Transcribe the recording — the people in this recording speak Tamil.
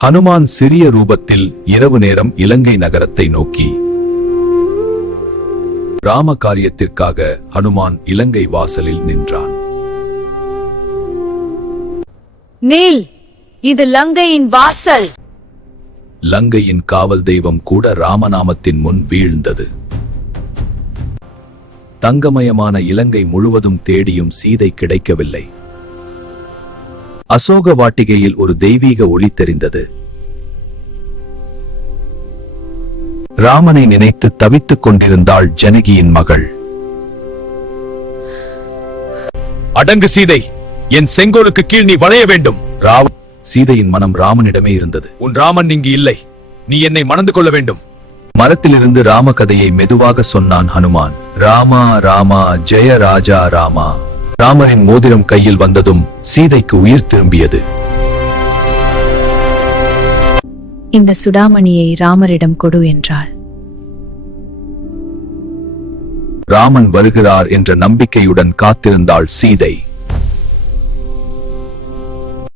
ஹனுமான் சிறிய ரூபத்தில் இரவு நேரம் இலங்கை நகரத்தை நோக்கி. ராம காரியத்திற்காக ஹனுமான் இலங்கை வாசலில் நின்றான். நீல், இது லங்கையின் வாசல். லங்கையின் காவல் தெய்வம் கூட ராமநாமத்தின் முன் வீழ்ந்தது. தங்கமயமான இலங்கை முழுவதும் தேடியும் சீதை கிடைக்கவில்லை. அசோக வாட்டிகையில் ஒரு தெய்வீக ஒளி தெரிந்தது. ராமனை நினைத்து தவித்துக் கொண்டிருந்தாள் ஜனகியின் மகள். அடங்கு சீதை, என் செங்கோலுக்கு கீழ் நீ வளைய வேண்டும். சீதையின் மனம் ராமனிடமே இருந்தது. உன் ராமன் இங்கு இல்லை, நீ என்னை மணந்து கொள்ள வேண்டும். மரத்திலிருந்து ராம கதையை மெதுவாக சொன்னான் ஹனுமான். ராமா ராமா ஜெய ராஜா ராமா. ராமரின் மோதிரம் கையில் வந்ததும் சீதைக்கு உயிர் திரும்பியது. இந்த சுடாமணியை ராமரிடம் கொடு என்றாள். ராமன் வருகிறார் என்ற நம்பிக்கையுடன் காத்திருந்தாள் சீதை.